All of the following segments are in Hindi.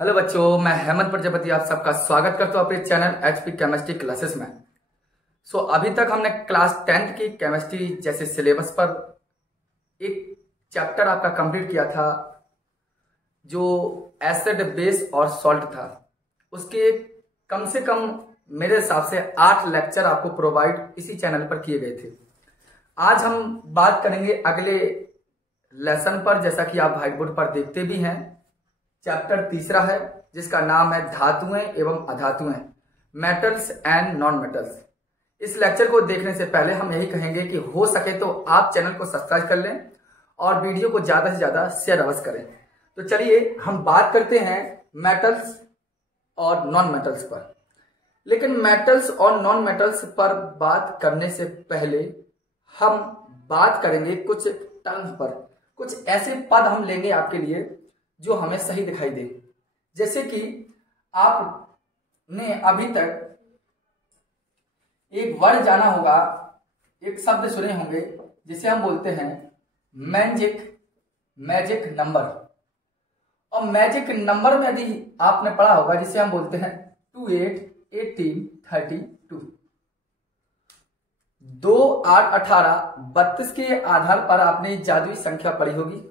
हेलो बच्चों, मैं हेमंत प्रजापति आप सबका स्वागत करता हूँ अपने चैनल एचपी केमिस्ट्री क्लासेस में। अभी तक हमने क्लास 10th की केमिस्ट्री जैसे सिलेबस पर एक चैप्टर आपका कंप्लीट किया था जो एसिड बेस और सॉल्ट था। उसके कम से कम मेरे हिसाब से 8 लेक्चर आपको प्रोवाइड इसी चैनल पर किए गए थे। आज हम बात करेंगे अगले लेसन पर, जैसा कि आप व्हाइट बोर्ड पर देखते भी हैं। चैप्टर तीसरा है जिसका नाम है धातुएं एवं अधातुएं, मेटल्स एंड नॉन मेटल्स। इस लेक्चर को देखने से पहले हम यही कहेंगे कि हो सके तो आप चैनल को सब्सक्राइब कर लें और वीडियो को ज्यादा से ज्यादा शेयर अवश्य करें। तो चलिए हम बात करते हैं मेटल्स और नॉन मेटल्स पर। लेकिन मेटल्स और नॉन मेटल्स पर बात करने से पहले हम बात करेंगे कुछ टर्म्स पर। कुछ ऐसे पद हम लेंगे आपके लिए जो हमें सही दिखाई दे। जैसे कि आपने अभी तक एक वर्ड जाना होगा, एक शब्द सुने होंगे जिसे हम बोलते हैं मैजिक नंबर। और मैजिक नंबर में यदि आपने पढ़ा होगा जिसे हम बोलते हैं 28, 18, 32। 2, 8, 18, 32 के आधार पर आपने जादुई संख्या पढ़ी होगी,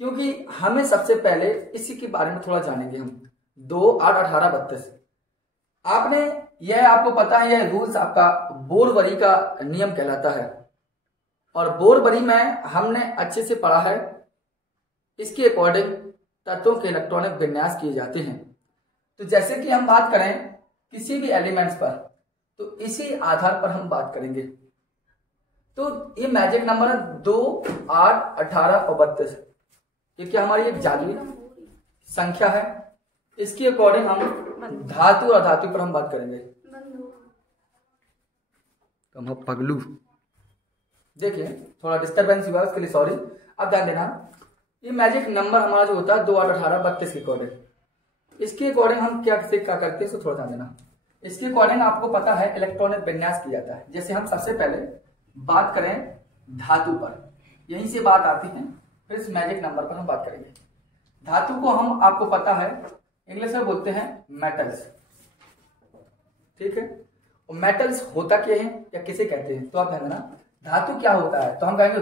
क्योंकि हमें सबसे पहले इसी के बारे में थोड़ा जानेंगे हम। 2, 8, 18, 32 आपने यह आपको पता है, यह रूल्स आपका बोरबरी का नियम कहलाता है। और बोरबरी में हमने अच्छे से पढ़ा है। इसके अकॉर्डिंग तत्वों के इलेक्ट्रॉनिक विन्यास किए जाते हैं। तो जैसे कि हम बात करें किसी भी एलिमेंट्स पर, तो इसी आधार पर हम बात करेंगे। तो ये मैजिक नंबर है 2, 8, 18 और 32। ये क्या हमारी एक जादुई संख्या है। इसके अकॉर्डिंग हम धातु और धातु पर हम बात करेंगे। तो हम पगलू देखिए थोड़ा डिस्टर्बेंस हुआ, उसके लिए सॉरी। अब ध्यान देना, ये मैजिक नंबर हमारा जो होता है 2, 8, 18, 32 के अकॉर्डिंग। इसके अकॉर्डिंग हम क्या करते हैं इसको थोड़ा ध्यान देना। इसके अकॉर्डिंग आपको पता है इलेक्ट्रॉनिक विन्यास किया जाता है। जैसे हम सबसे पहले बात करें धातु पर, यहीं से बात आती है, फिर इस मैजिक नंबर पर हम बात करेंगे। धातु को हम आपको पता है इंग्लिश में बोलते हैं मेटल्स, ठीक है। और मेटल्स होता क्या है या किसे कहते हैं, तो आप ध्यान देना धातु क्या होता है। तो हम कहेंगे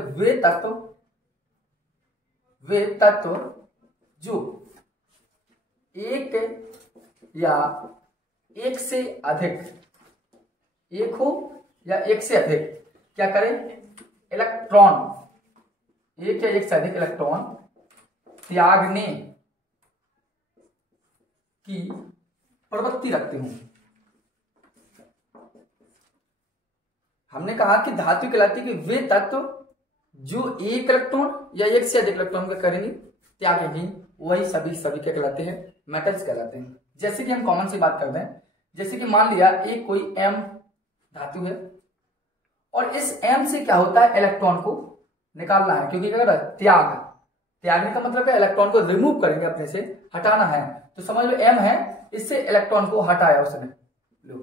वे तत्व जो एक या एक से अधिक, एक हो या एक से अधिक क्या करें, इलेक्ट्रॉन, एक या एक से अधिक इलेक्ट्रॉन त्यागने की प्रवृत्ति रखते हूं। हमने कहा कि धातु कहलाती है कि वे तत्व जो एक इलेक्ट्रॉन या एक से अधिक इलेक्ट्रॉन का करेंगे त्यागेंगे, वही सभी क्या कहलाते हैं, मेटल्स कहलाते हैं। जैसे कि हम कॉमन सी बात करते हैं, जैसे कि मान लिया एक कोई एम धातु है और इस एम से क्या होता है, इलेक्ट्रॉन को निकालना है। क्योंकि क्या त्यागने का मतलब है इलेक्ट्रॉन को रिमूव करेंगे, अपने से हटाना है। तो समझ लो एम है, इससे इलेक्ट्रॉन को हटाया उसने। लो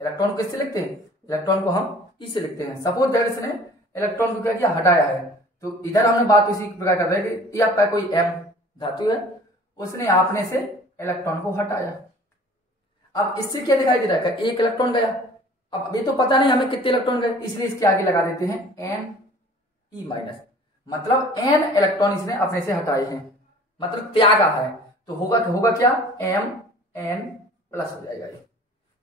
इलेक्ट्रॉन को किससे लिखते हैं, इलेक्ट्रॉन को हम ई से लिखते हैं। सपोज दैट इसने इलेक्ट्रॉन को क्या किया, हटाया है। तो इधर हमने बात इसी प्रकार कर रहे हैं कि ये आपका कोई एम धातु है, उसने आपने से इलेक्ट्रॉन को हटाया। अब इससे क्या दिखाई दे रहा है, एक इलेक्ट्रॉन गया। अब ये तो पता नहीं हमें कितने इलेक्ट्रॉन गए, इसलिए इसके आगे लगा देते हैं एन ई माइनस, मतलब एन इलेक्ट्रॉन इसने अपने से हटाए हैं, मतलब त्यागा है। तो होगा क्या, एम एन प्लस हो जाएगा ये।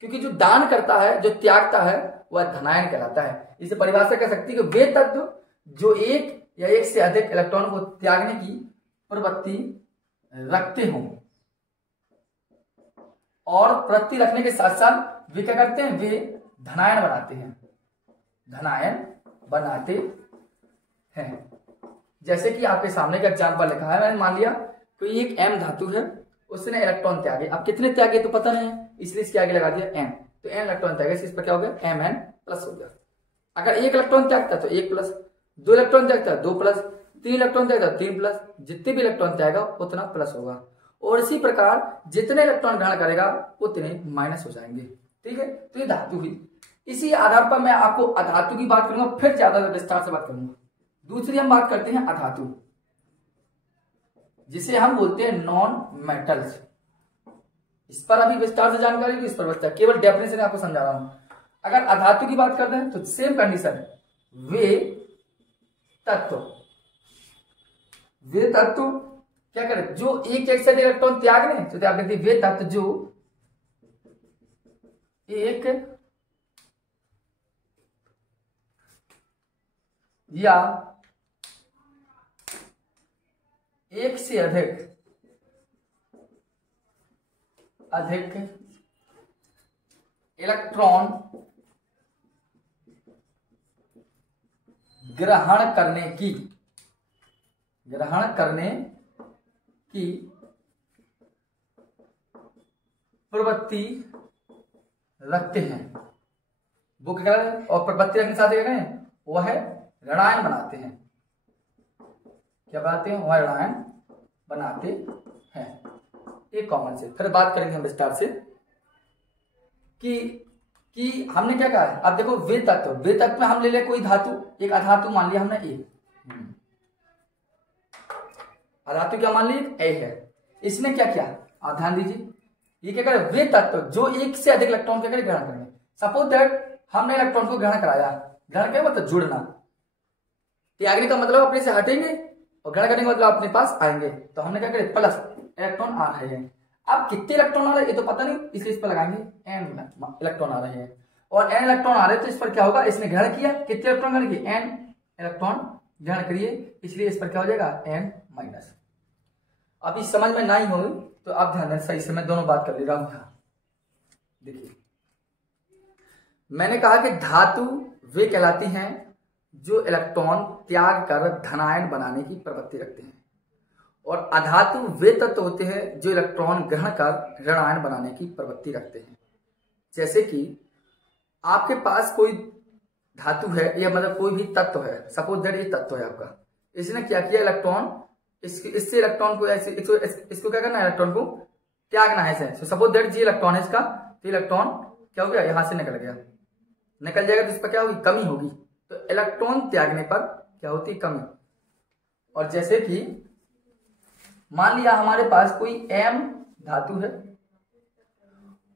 क्योंकि जो दान करता है, जो त्यागता है, वह धनायन कहलाता है। इसे परिभाषा कर सकती है कि वे तत्व जो एक या एक से अधिक इलेक्ट्रॉन को त्यागने की प्रवृत्ति रखते हों, और प्रवृत्ति रखने के साथ साथ वे क्या करते हैं, वे धनायन बनाते हैं। जैसे कि आपके सामने का एग्जाम्पल लिखा है, मैंने मान लिया कोई एक एम धातु है, उसने इलेक्ट्रॉन त्यागे। अब कितने त्यागे तो पता नहीं है, इसलिए इसके आगे लगा दिया एम। तो एम इलेक्ट्रॉन त्यागे, इस पर क्या हो गया, एम एन प्लस हो गया। अगर एक इलेक्ट्रॉन त्यागता तो 1 प्लस, 2 इलेक्ट्रॉन त्यागता 2 प्लस, 3 इलेक्ट्रॉन त्यागता 3 प्लस, जितने भी इलेक्ट्रॉन त्यागेगा उतना प्लस होगा। और इसी प्रकार जितने इलेक्ट्रॉन ग्रहण करेगा उतने माइनस हो जाएंगे, ठीक है। तो ये धातु हुई। इसी आधार पर मैं आपको अधातु की बात करूंगा, फिर ज्यादा विस्तार से बात करूंगा। दूसरी हम बात करते हैं अधातु, जिसे हम बोलते हैं नॉन मेटल्स। इस पर अभी विस्तार से जानकारी होगी, इस पर बचता है, केवल डेफिनेशन आपको समझा रहा हूं। अगर अधातु की बात करते हैं तो सेम कंडीशन, वे तत्व क्या करें, जो एक से इलेक्ट्रॉन त्याग लें, तो त्याग करते वे तत्व जो एक या एक से अधिक इलेक्ट्रॉन ग्रहण करने की प्रवृत्ति रखते हैं। वो क्या करें, और प्रवृत्ति रखने के साथ क्या करें, वह है ऋणायन बनाते हैं। क्या बनाते हैं, वह ऋणायन बनाते हैं। एक कॉमन से फिर बात करेंगे हम विस्तार से कि हमने क्या कहा है। अब देखो वे तत्व में हम ले ले कोई धातु, एक अधातु मान लिया हमने ए, अधातु क्या मान ली, ए है। इसने क्या किया, आप ध्यान दीजिए, ये क्या करे, वे तत्व जो एक से अधिक इलेक्ट्रॉन क्या करे ग्रहण करेंगे। सपोज दैट हमने इलेक्ट्रॉन को ग्रहण कराया, ग्रहण क्या मतलब जुड़ना, त्यागने का मतलब अपने से हटेंगे और ग्रहण करने का मतलब अपने पास आएंगे। तो हमने क्या करे, प्लस इलेक्ट्रॉन आ रहे हैं। अब कितने इलेक्ट्रॉन आ रहे हैं ये तो पता नहीं, इसलिए इस पर लगाएंगे एन इलेक्ट्रॉन आ रहे हैं, और एन इलेक्ट्रॉन आ रहे हैं तो इस पर क्या होगा, इसने ग्रहण किया, कितने इलेक्ट्रॉन ग्रहण किए, एन इलेक्ट्रॉन ग्रहण करिए, इसलिए इस पर क्या हो जाएगा, एन माइनस। अभी समझ में नहीं हो तो आप ध्यान दें, सही से मैं दोनों बात कर ले रहा हूं। देखिए मैंने कहा कि धातु वे कहलाती हैं जो इलेक्ट्रॉन त्याग कर धनायन बनाने की प्रवृत्ति रखते हैं, और अधातु वे तत्व होते हैं जो इलेक्ट्रॉन ग्रहण कर ऋणायन बनाने की प्रवृत्ति रखते हैं। जैसे कि आपके पास कोई धातु है या मतलब कोई भी तत्व है, सपोज दैट ये तत्व है आपका, इसने क्या किया, इलेक्ट्रॉन इससे इलेक्ट्रॉन को ऐसे इसको क्या करना है, इलेक्ट्रॉन को त्यागना है इसे। सपोज दैट जी इलेक्ट्रॉन है इसका, तो इलेक्ट्रॉन क्या हो गया, यहां से निकल गया, निकल जाएगा तो इस पर क्या होगी, कमी होगी। तो इलेक्ट्रॉन त्यागने पर क्या होती है, कमी। और जैसे कि मान लिया हमारे पास कोई एम धातु है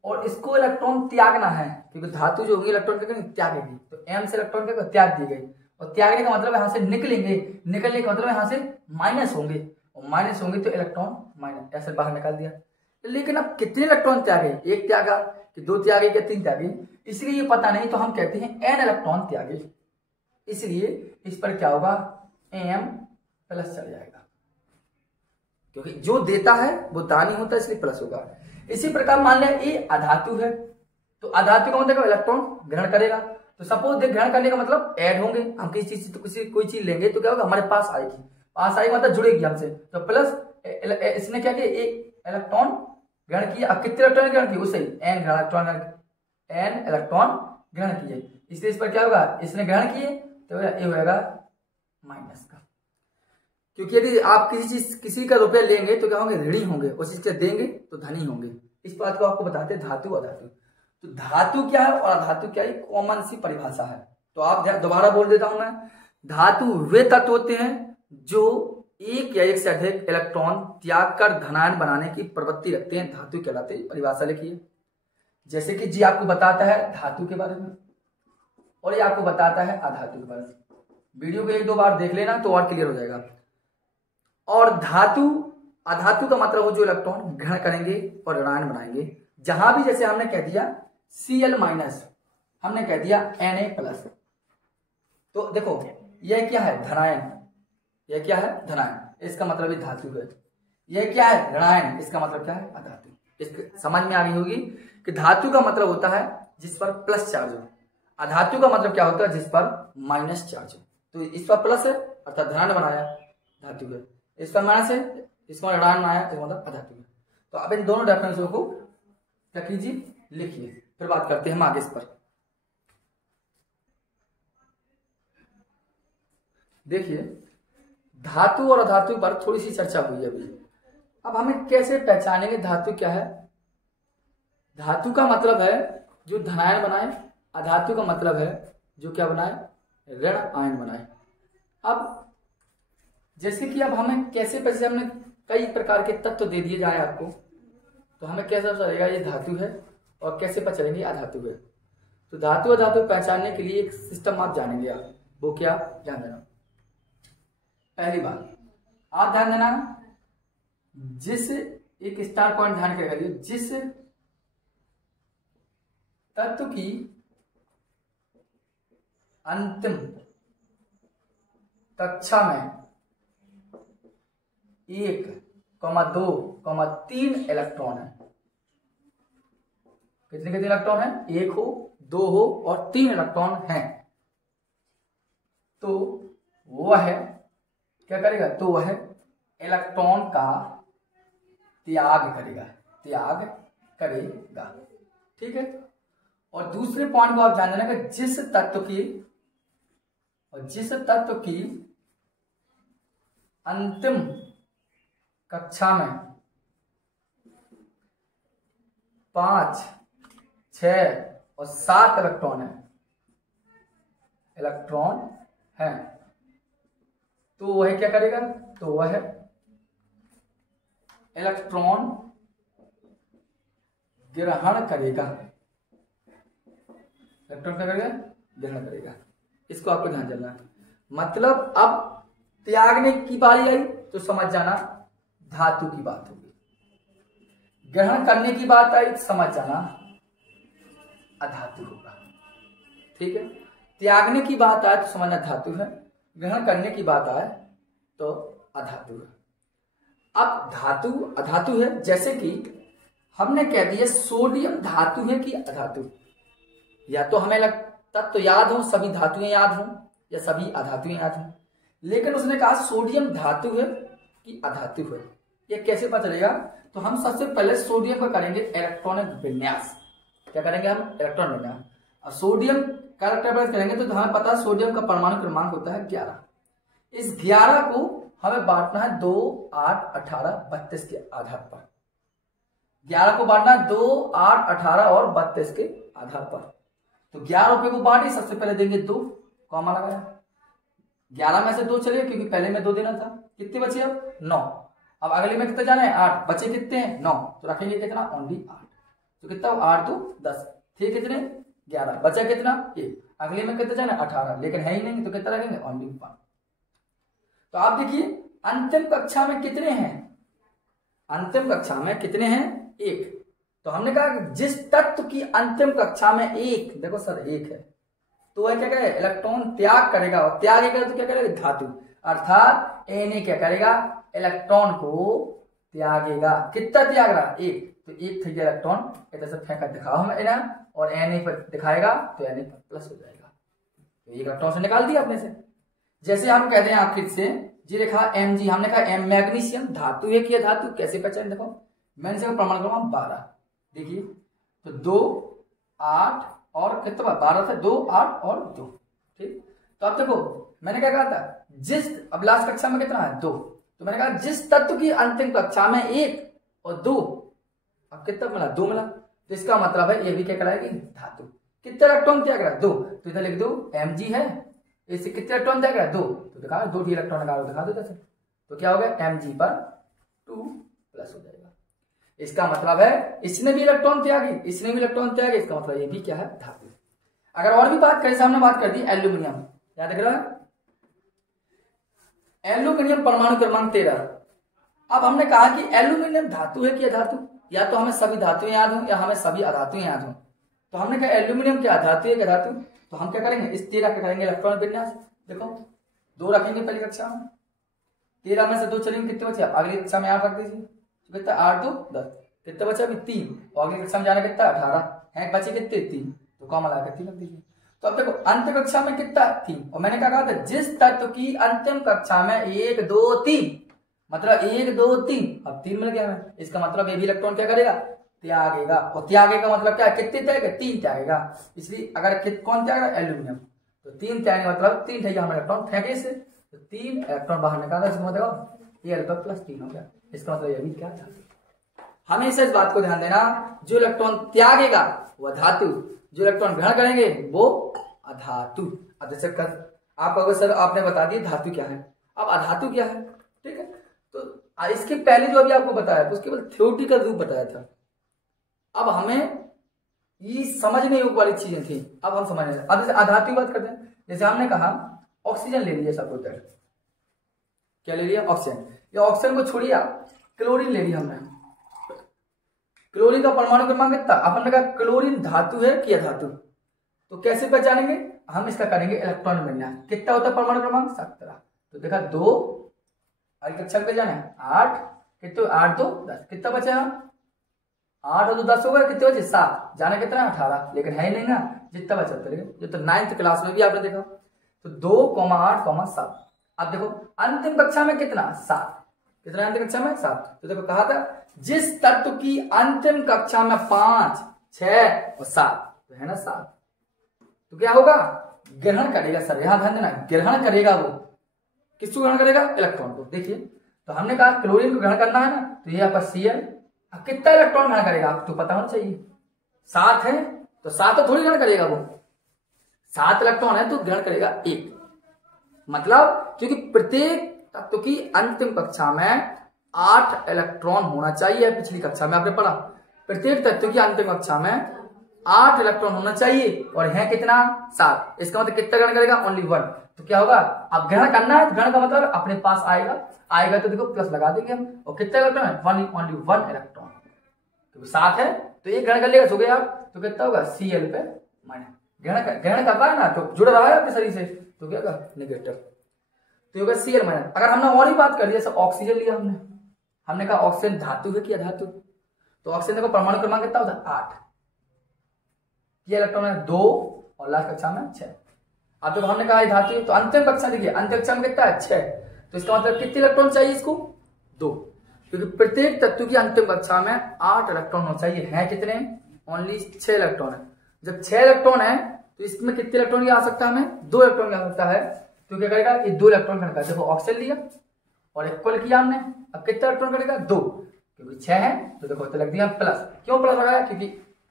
और इसको इलेक्ट्रॉन त्यागना है, क्योंकि धातु जो होगी इलेक्ट्रॉन क्या करेगी, त्यागेगी। तो एम से इलेक्ट्रॉन क्या त्याग दी गई, और त्यागने का मतलब यहां से निकलेंगे, निकलने का मतलब यहां से माइनस होंगे, और माइनस होंगे तो इलेक्ट्रॉन माइनस ऐसे बाहर निकाल दिया। लेकिन अब कितने इलेक्ट्रॉन त्यागे, एक त्यागा कि दो त्यागे क्या तीन त्यागे, इसलिए ये पता नहीं, तो हम कहते हैं एन इलेक्ट्रॉन त्यागे, इसलिए इस पर क्या होगा, एम प्लस चल जाएगा, क्योंकि जो देता है वो दानी होता है, इसलिए प्लस होगा। इसी प्रकार मान लिया ये अधातु है, तो अधातु का मतलब इलेक्ट्रॉन ग्रहण करेगा। तो सपोज ग्रहण करने का मतलब ऐड होंगे, हम किसी चीज तो कोई चीज लेंगे तो क्या होगा, हमारे पास आएगी मतलब जुड़ेगी हमसे, तो प्लस इसने क्या किया, एक इलेक्ट्रॉन ग्रहण किया। अब कितने इलेक्ट्रॉन ग्रहण किए, उससे एन इलेक्ट्रॉन ग्रहण किए, इसलिए इस पर क्या होगा, इसने ग्रहण किए तो ये होगा माइनस का। क्योंकि यदि आप किसी का रुपया लेंगे तो क्या होंगे, ऋणी होंगे, उसी से देंगे तो धनी होंगे। इस बात को आपको बताते हैं धातु अधातु। तो धातु क्या है और अधातु क्या है, कॉमन सी परिभाषा है। तो आप दोबारा बोल देता हूं मैं, धातु वे तत्व होते हैं जो एक या एक से अधिक इलेक्ट्रॉन त्याग कर धनायन बनाने की प्रवृत्ति रखते हैं, धातु कहलाते हैं। परिभाषा लिखिए, जैसे कि जी आपको बताता है धातु के बारे में और ये आपको बताता है अधातु के बारे में। वीडियो को एक दो बार देख लेना तो और क्लियर हो जाएगा। और धातु अधातु का मतलब हो जो इलेक्ट्रॉन ग्रहण करेंगे और ऋणायन बनाएंगे। जहां भी जैसे हमने कह दिया Cl माइनस, हमने कह दिया Na प्लस, तो देखो यह क्या है, धनायन, यह क्या है, धनायन, इसका मतलब ये धातु है। यह क्या है, ऋणायन, इसका मतलब क्या है, अधातु। इसके समझ में आ गई होगी कि धातु का मतलब होता है जिस पर प्लस चार्ज हो, अधातु का मतलब क्या होता है जिस पर माइनस चार्ज हो। तो इस पर प्लस है अर्थात धनायन बनाया धातु है, इस पर माइनस है इसको ऋणायन बनाया, इसका मतलब अधातु है। तो अब इन दोनों डेफिनेशनों को क्या कीजिए, लिखिए, फिर बात करते हैं हम आगे इस पर। देखिए धातु और अधातु पर थोड़ी सी चर्चा हुई है अभी। अब हमें कैसे पहचानेंगे धातु क्या है। धातु का मतलब है जो धनायन बनाए, अधातु का मतलब है जो क्या बनाए, ऋण आयन बनाए। अब जैसे कि अब हमें कैसे, हमने कई प्रकार के तत्व दे दिए जाए आपको, तो हमें कैसे पता चलेगा ये धातु है और कैसे पता चलेंगे अधातु है। तो धातु अधातु पहचानने के लिए एक सिस्टम आप जानेंगे। आप वो क्या, ध्यान देना। पहली बात आप ध्यान देना, जिस एक स्टार पॉइंट ध्यान के रखिए, जिस तत्व की अंतिम कक्षा में 1, 2, 3 इलेक्ट्रॉन है। कितने कितने इलेक्ट्रॉन है? 1 हो, 2 हो और 3 इलेक्ट्रॉन हैं। तो वह क्या करेगा? तो वह इलेक्ट्रॉन का त्याग करेगा। ठीक है। और दूसरे पॉइंट को आप ध्यान देना कि जिस तत्व की अंतिम कक्षा में 5, 6 और 7 इलेक्ट्रॉन है, तो वह क्या करेगा? तो वह इलेक्ट्रॉन ग्रहण करेगा। इलेक्ट्रॉन क्या करेगा? ग्रहण करेगा। इसको आपको ध्यान देना है। मतलब अब त्यागने की बारी आई तो समझ जाना धातु की बात होगी, ग्रहण करने की बात आई तो समझ जाना अधातु होगा। ठीक है। त्यागने की बात आए तो समझना धातु है, ग्रहण करने की बात आए तो अधातु है। अब धातु अधातु है, जैसे कि हमने कह दिया सोडियम धातु है कि अधातु। या तो हमें तत्व तो याद हो, सभी धातुएं याद हो या सभी अधातुएं याद हो, लेकिन उसने कहा सोडियम धातु है कि अधातु है। ये कैसे पता चलेगा? तो हम सबसे पहले सोडियम का करेंगे इलेक्ट्रॉनिक विन्यास। क्या करेंगे हम? इलेक्ट्रॉन विन्यास। और सोडियम का इलेक्ट्रॉन करेंगे तो हमें पता है सोडियम का परमाणु क्रमांक होता है 11। इस 11 को हमें बांटना है 2, 8, 18, 32 के आधार पर। 11 को बांटना है 2, 8, 18 और 32 के आधार पर। तो 11 रुपए को बांटे, सबसे पहले देंगे 2, कॉमा लगाया। 11 में से 2 चले क्योंकि पहले में 2 देना था। कितने बचे? अब 9। अब अगले में कितने जाना है? 8। बचे कितने हैं? 9। तो रखेंगे कितना? ओनली 8। तो कितना? 8 तो 10 थे, कितने? 11। बचा कितना? 1। अगले में कितने जाना है? 18, लेकिन है ही नहीं तो कितना रखेंगे? ओनली 1। तो आप देखिए अंतिम कक्षा में कितने हैं? अंतिम कक्षा में कितने हैं? 1। तो हमने कहा जिस तत्व की अंतिम कक्षा में 1, देखो सर 1 है, तो वह क्या करेगा? इलेक्ट्रॉन त्याग करेगा। और त्यागेगा तो क्या करेगा? धातु। अर्थात Na क्या करेगा? इलेक्ट्रॉन को त्यागेगा। कितना त्याग रहा? 1। तो 1 था इलेक्ट्रॉन, इधर से फेंका दिखाओ हमें ना, और Na पर दिखाएगा तो Na पर प्लस हो जाएगा। तो 1 इलेक्ट्रॉन से निकाल दिया अपने से। जैसे हम कहते हैं आखिर से जी लिखा Mg, हमने कहा मैग्नीशियम धातु है कि धातु, कैसे पहचान? देखो मैंने से परमाणु क्रमांक 12, देखिए तो 2, 8 और कितना? 12 था, 2, 8 और 2। ठीक। तो अब देखो मैंने क्या कहा था? जिस, अब लास्ट कक्षा में कितना है? 2। तो मैंने कहा जिस तत्व की अंतिम कक्षा में 1 और 2, अब कितना मिला? 2 मिला। तो इसका मतलब है ये भी क्या कराएगी? धातु। कितने इलेक्ट्रॉन त्याग रहा? 2। तो इधर लिख दो Mg है, इससे कितने इलेक्ट्रॉन त्याग रहा? 2। तो दिखा 2 इलेक्ट्रॉन दिखा दो जैसे। तो क्या हो गया? Mg पर 2 प्लस हो जाएगा। इसका मतलब है इसने भी इलेक्ट्रॉन त्यागी, इसने भी इलेक्ट्रॉन त्यागी, इसका मतलब ये भी क्या है? धातु। अगर और भी बात करें, सामने बात कर दी एल्यूमिनियम, याद रख रहा है? एल्यूमिनियम परमाणु क्रमांक 13। अब हमने कहा कि एल्यूमिनियम धातु है कि अधातु? या तो हमें सभी धातुएं याद हो या हमें सभी अधातुएं याद हो। तो हमने कहा एल्यूमिनियम क्या धातु है कि अधातु? तो हम क्या करेंगे? इस 13 का करेंगे इलेक्ट्रॉन विन्यास। देखो 2 रखेंगे पहली कक्षा में, 13 में से 2 चलेंगे, कितने बचे? अगली कक्षा में 8 रख दीजिए, तो कितना? 8, 2, 10। कितने बचा? अभी 3। और अगली कक्षा में जाना कितना? 18 है, बचे कितने? 3। तो कॉमा लगाकर 3 रख दीजिए। तो अब देखो अंत कक्षा में कितना? 3। और मैंने क्या कहा था? जिस तत्व की अंतिम कक्षा में 1, 2, 3, मतलब 1, 2, 3, अब 3 मिल गया है। इसका मतलब ये भी इलेक्ट्रॉन क्या करेगा? त्यागेगा। और त्यागेगा मतलब क्या? कितने त्यागेगा? 3 त्यागेगा। इसलिए अगर कौन त्यागेगा? एल्यूमिनियम। तो 3 त्यागने मतलब 3 हम इलेक्ट्रॉन फेंके इससे, तो 3 इलेक्ट्रॉन बाहर निकाला। इसका मतलब ये इलेक्ट्रॉन प्लस 3 हो गया। इसका मतलब ये भी क्या था? हमेशा इस बात को ध्यान देना, जो इलेक्ट्रॉन त्यागेगा वह धातु, जो इलेक्ट्रॉन ग्रहण करेंगे वो अधातु। अब जैसे आप अगर सर आपने बता दिया धातु क्या है, अब अधातु क्या है? ठीक है। तो इसके पहले जो अभी आपको बताया तो उसके बाद थ्योरेटिकल रूप बताया था। अब हमें ये समझने योग्य वाली चीजें थी, अब हम समझ रहे हैं। अब जैसे अधातु की बात करते हैं, जैसे हमने कहा ऑक्सीजन ले लिया सब कुछ, क्या ले लिया? ऑक्सीजन। ये ऑक्सीजन को छोड़िए आप, क्लोरीन ले लिया हमने। क्लोरीन का परमाणु क्रमांक कितना? अपन ने कहा क्लोरीन धातु है कि अधातु, तो कैसे पहचानेंगे? हम इसका करेंगे इलेक्ट्रॉन विन्यास। कितना होता है परमाणु क्रमांक? 17। तो देखा 2 अगली कक्षा में जाना है 8, कितने? 8 2 10, कितना बचा? 8 और 2 10 हो गया, कितने बचे? 7। जाना कितना? 18, लेकिन है ही नहीं ना, जितना बचा उतना। जो तो 9th क्लास में भी आपने देखा। तो 2, 8, 7। अब देखो अंतिम कक्षा में कितना? 7। कितना अंतिम कक्षा में? 7। तो देखो कहा था जिस तत्व की अंतिम कक्षा में 5, 6 और 7, तो है ना 7, तो क्या होगा? ग्रहण करेगा सर, यहां ध्यान देना, ग्रहण करेगा। वो किसको ग्रहण करेगा? इलेक्ट्रॉन को। देखिए तो हमने कहा क्लोरीन को ग्रहण करना है ना, तो ये आपका Cl कितना इलेक्ट्रॉन ग्रहण करेगा आपको तो पता होना चाहिए। 7 है तो 7 तो थोड़ी ग्रहण करेगा वो, 7 इलेक्ट्रॉन है तो ग्रहण करेगा 1। मतलब क्योंकि प्रत्येक तत्व की अंतिम कक्षा में 8 इलेक्ट्रॉन होना चाहिए। पिछली कक्षा में आपने पढ़ा प्रत्येक तत्व की अंतिम कक्षा में 8 इलेक्ट्रॉन होना चाहिए, और है कितना? 7। इसका मतलब कितना ग्रहण करेगा? ओनली 1। तो क्या होगा? अब ग्रहण करना है तो ग्रहण का मतलब अपने पास आएगा तो देखो प्लस लगा देंगे हम। और कितना इलेक्ट्रॉन है? ओनली 1 इलेक्ट्रॉन, क्योंकि 7 है तो ये ग्रहण कर लेगा। सो गया आप, तो कितना होगा? Cl पे माइनस। ग्रहण कर रहा है ना, तो जुड़ रहा है अपने शरीर से, तो क्या होगा? नेगेटिव। तो होगा Cl माइनस। अगर हमने और ही बात कर लिया, सब ऑक्सीजन लिया हमने कहा ऑक्सीजन धातु है कि अधातु? तो ऑक्सीजन का परमाणु क्रमांक कितना होता है? 8। ये इलेक्ट्रॉन है 2 और लास्ट कक्षा में 6। अब जब हमने कहा धातु है तो अंतिम कक्षा देखिए, अंतिम कक्षा में कितना है? 6। तो इसका मतलब कितने इलेक्ट्रॉन चाहिए इसको? 2, क्योंकि प्रत्येक तत्व की अंतिम कक्षा में 8 इलेक्ट्रॉन होना चाहिए। है कितने? ओनली 6 इलेक्ट्रॉन है। जब 6 इलेक्ट्रॉन है तो इसमें कितने इलेक्ट्रॉन आ सकता है? हमें 2 इलेक्ट्रॉन आ सकता है। तो क्या करेगा? ये 2 इलेक्ट्रॉन करेगा। देखो ऑक्सीजन लिया और इक्वल किया हमने, अब कितना इलेक्ट्रॉन करेगा? 2, क्योंकि 6 है तो देखो तो लग दिया प्लस। क्यों प्लस लगाया? क्योंकि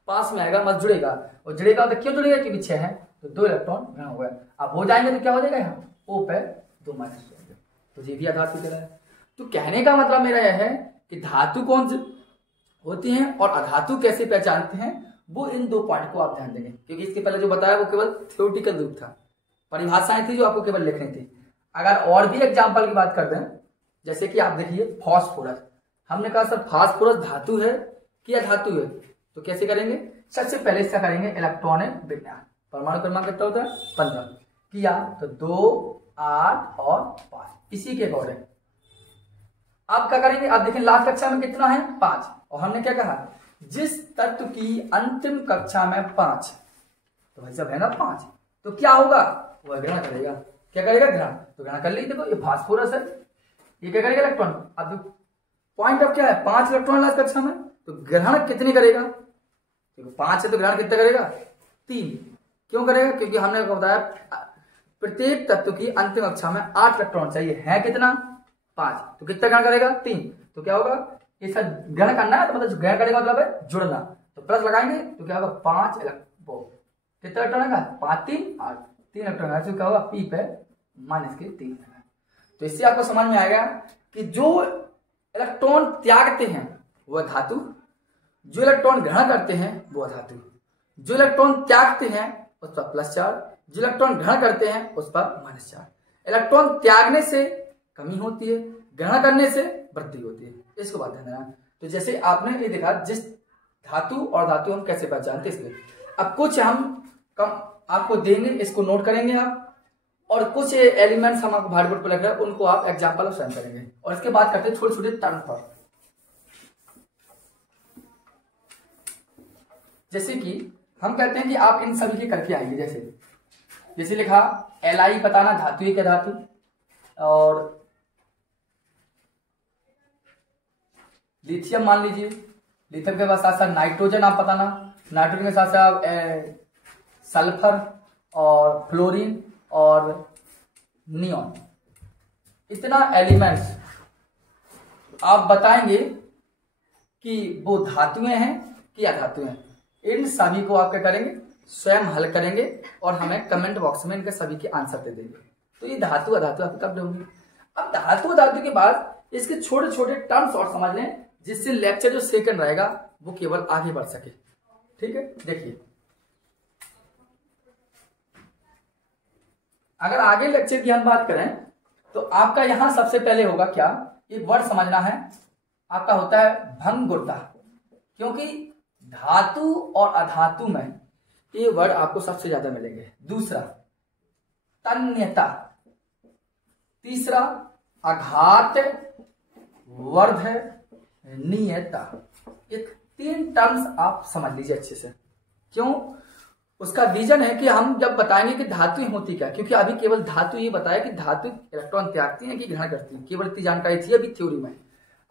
पास में आएगा मत जुड़ेगा, और जुड़ेगा तो क्यों जुड़ेगा? क्योंकि 6 है तो 2 इलेक्ट्रॉन ग्रहण हो गया। अब हो जाएंगे तो क्या हो जाएगा? यहाँ O पे 2 माइनस हो जाएगा, तो ये भी धातु कह रहा है। तो कहने का मतलब मेरा यह है कि धातु कौन सी होती हैं और अधातु कैसे पहचानते हैं, वो इन 2 पॉइंट को आप ध्यान देंगे। क्योंकि इसके पहले जो बताया वो केवल थ्योरेटिकल रूप था, परिभाषाएं थी जो आपको केवल लिखनी थी। अगर और भी एग्जाम्पल की बात करते हैं, जैसे कि आप देखिए फास्फोरस। हमने कहा सर फास्फोरस धातु है कि अधातु है, तो कैसे करेंगे? सबसे पहले इसका करेंगे इलेक्ट्रॉनिक विन्यास। परमाणु क्रमांक कितना होता है? 15 किया तो 2, 8 और 5 इसी के अकॉर्डिंग आप क्या करेंगे? अब देखिए लास्ट कक्षा में कितना है? 5। और हमने क्या कहा? जिस तत्व की अंतिम कक्षा में 5, तो भाई जब है ना 5, तो क्या होगा? वह ग्रहण करेगा। क्या करेगा? ग्रहण। तो ग्रहण कर लीजिए। देखो ये फास्फोरस है, ये क्या करेगा? इलेक्ट्रॉन। अब पॉइंट अब क्या है? 5 इलेक्ट्रॉन लास्ट कक्षा में, तो ग्रहण कितने करेगा? देखो 5 है तो ग्रहण कितना करेगा? 3। क्यों करेगा? क्योंकि हमने बताया प्रत्येक तत्व की अंतिम कक्षा में 8 इलेक्ट्रॉन चाहिए। है कितना? 5। तो कितना ग्रहण करेगा? 3। तो क्या होगा? इसका ग्रहण करना है तो मतलब ग्रहण करेगा मतलब है जुड़ना, तो प्लस लगाएंगे तो क्या होगा? 5 इलेक्ट्रॉन। कितना इलेक्ट्रॉन आएगा? 5 3 8, 3 इलेक्ट्रॉन आएगा। तो क्या होगा? P पे माइनस के 3। तो इससे आपको समझ में आएगा कि जो इलेक्ट्रॉन त्यागते हैं वह धातु, जो इलेक्ट्रॉन ग्रहण करते हैं वो धातु। जो इलेक्ट्रॉन त्यागते हैं उस पर प्लस चार्ज, जो इलेक्ट्रॉन ग्रहण करते हैं उस पर माइनस चार्ज। इलेक्ट्रॉन त्यागने से कमी होती है, ग्रहण करने से वृद्धि होती है। इसको बात ध्यान देना। तो जैसे आपने ये देखा जिस धातु और धातु हम कैसे पहचानते हैं इसलिए। अब कुछ हम कम आपको देंगे, इसको नोट करेंगे आप, और कुछ एलिमेंट्स हम आपको भारी बोर्ड पर लग रहे हैं उनको आप एग्जाम्पल ऑफ सेंड करेंगे। और इसके बाद करते हैं छोटे छोटे टर्म पर। जैसे कि हम कहते हैं कि आप इन सभी के करके आइए। जैसे लिखा Li बताना धातु है क्या धातु, और लिथियम मान लीजिए, लिथियम के साथ साथ नाइट्रोजन आप बताना, नाइट्रोजन के साथ साथ सल्फर और फ्लोरीन और नियॉन। इतना एलिमेंट्स आप बताएंगे कि वो धातुएं हैं कि अधातुएं हैं। इन सभी को आप क्या करेंगे? स्वयं हल करेंगे और हमें कमेंट बॉक्स में इनके सभी के आंसर दे देंगे। तो ये धातु अधातु आप कब होंगे। अब धातु अधातु के बाद इसके छोटे छोटे टर्म्स और समझ लें, जिससे लेक्चर जो सेकंड रहेगा वो केवल आगे बढ़ सके। ठीक है, देखिए अगर आगे लेक्चर की हम बात करें तो आपका यहां सबसे पहले होगा क्या, एक वर्ड समझना है, आपका होता है भंगुरता, क्योंकि धातु और अधातु में ये वर्ड आपको सबसे ज्यादा मिलेंगे। दूसरा तन्यता, तीसरा आघात, वर्ध, नियता। ये 3 टर्म्स आप समझ लीजिए अच्छे से। क्यों? उसका रीजन है कि हम जब बताएंगे कि धातु होती क्या, क्योंकि अभी केवल धातु ये बताया कि धातु इलेक्ट्रॉन त्यागती है कि ग्रहण करती है, केवल इतनी जानकारी थी अभी थ्योरी में।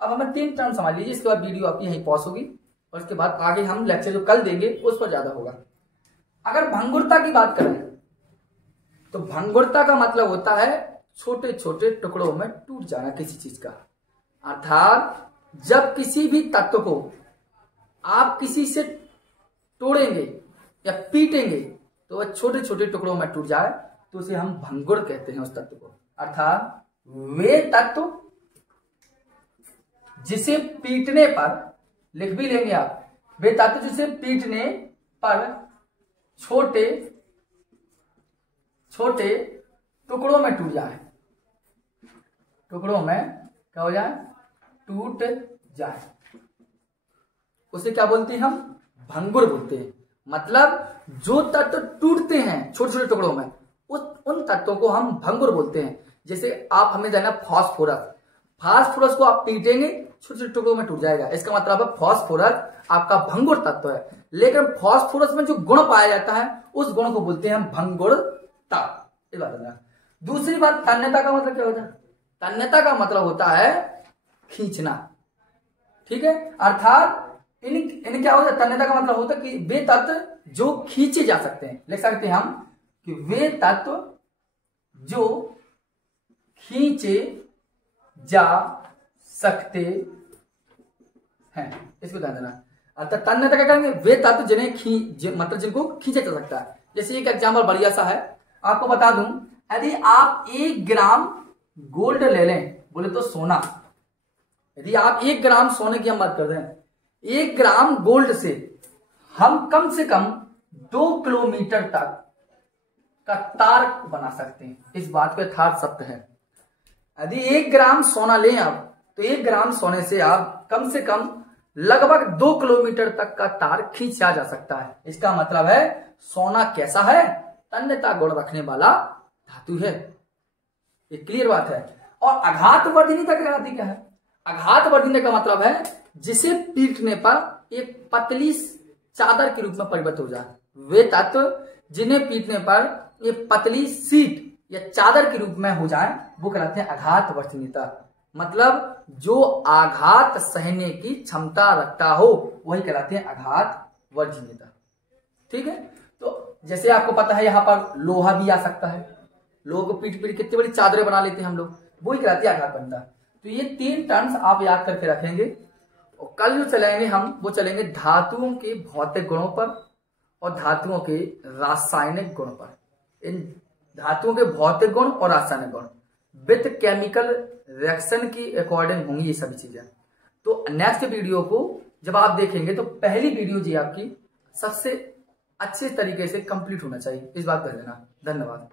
अब हमें 3 टर्म समझ लीजिए, इसके बाद वीडियो आपकी यहीं पॉज होगी और इसके बाद आगे हम लेक्चर जो कल देंगे उस पर ज्यादा होगा। अगर भंगुरता की बात करें तो भंगुरता का मतलब होता है छोटे छोटे टुकड़ों में टूट जाना किसी चीज का। अर्थात जब किसी भी तत्व को आप किसी से तोड़ेंगे या पीटेंगे तो वह छोटे छोटे टुकड़ों में टूट जाए तो उसे हम भंगुर कहते हैं उस तत्व को। अर्थात वे तत्व जिसे पीटने पर, लिख भी लेंगे आप, वे तत्व जिसे पीटने पर छोटे छोटे टुकड़ों में टूट जाए, टुकड़ों में क्या हो जाए, टूट जाए, उसे क्या बोलते हैं हम, भंगुर बोलते हैं। मतलब जो तत्व टूटते हैं छोटे छोटे टुकड़ों में उन तत्वों को हम भंगुर बोलते हैं। जैसे आप हमें देना फास्फोरस, फास्फोरस को आप पीटेंगे छोटे छोटे टुकड़ों में टूट जाएगा, इसका मतलब है फास्फोरस आपका भंगुर तत्व है। लेकिन फास्फोरस में जो गुण पाया जाता है उस गुण को बोलते हैं हम भंगुरता। ये बात है। दूसरी बात तन्यता का मतलब क्या होता है? तन्यता का मतलब होता है खींचना। ठीक है, अर्थात इन क्या होता है, तन्यता का मतलब होता है कि वे तत्व जो खींचे जा सकते हैं, लिख सकते हैं हम कि वे तत्व जो खींचे जा सकते हैं, इसको ध्यान देना। अर्थात तन्यता क्या करेंगे, वे तत्व जिन्हें मतलब जिनको खींचा जा सकता है। जैसे एक एग्जाम्पल बढ़िया सा है, आपको बता दूं, यदि आप 1 ग्राम गोल्ड ले लें, बोले तो सोना, यदि आप 1 ग्राम सोने की हम बात कर रहे हैं, 1 ग्राम गोल्ड से हम कम से कम 2 किलोमीटर तक का तार बना सकते हैं। इस बात पे यथार्थ सत्य है। यदि 1 ग्राम सोना लें आप, तो 1 ग्राम सोने से आप कम से कम लगभग 2 किलोमीटर तक का तार खींचा जा सकता है। इसका मतलब है सोना कैसा है, तन्यता गुण रखने वाला धातु है। ये क्लियर बात है। और आघात वर्धिनीता क्या है? आघात वर्धिनीता का मतलब है जिसे पीटने पर एक पतली चादर के रूप में परिवर्तित हो जाए। वे तत्व जिन्हें पीटने पर एक पतली सीट या चादर के रूप में हो जाए वो कहलाते हैं आघात वर्धिनीता। मतलब जो आघात सहने की क्षमता रखता हो वही कहलाते हैं आघात वर्धिनीता। ठीक है, तो जैसे आपको पता है यहाँ पर लोहा भी आ सकता है, लोहे को पीट पीट कितनी बड़ी चादरें बना लेते हैं हम लोग, वही कहलाती है आघात वर्धिनीता। तो ये 3 टर्म्स आप याद करके रखेंगे और कल जो चलेंगे हम वो चलेंगे धातुओं के भौतिक गुणों पर और धातुओं के रासायनिक गुणों पर। इन धातुओं के भौतिक गुण और रासायनिक गुण विथ केमिकल रिएक्शन की अकॉर्डिंग होंगी ये सभी चीजें। तो नेक्स्ट वीडियो को जब आप देखेंगे तो पहली वीडियो जी आपकी सबसे अच्छे तरीके से कंप्लीट होना चाहिए, इस बात कर लेना। धन्यवाद।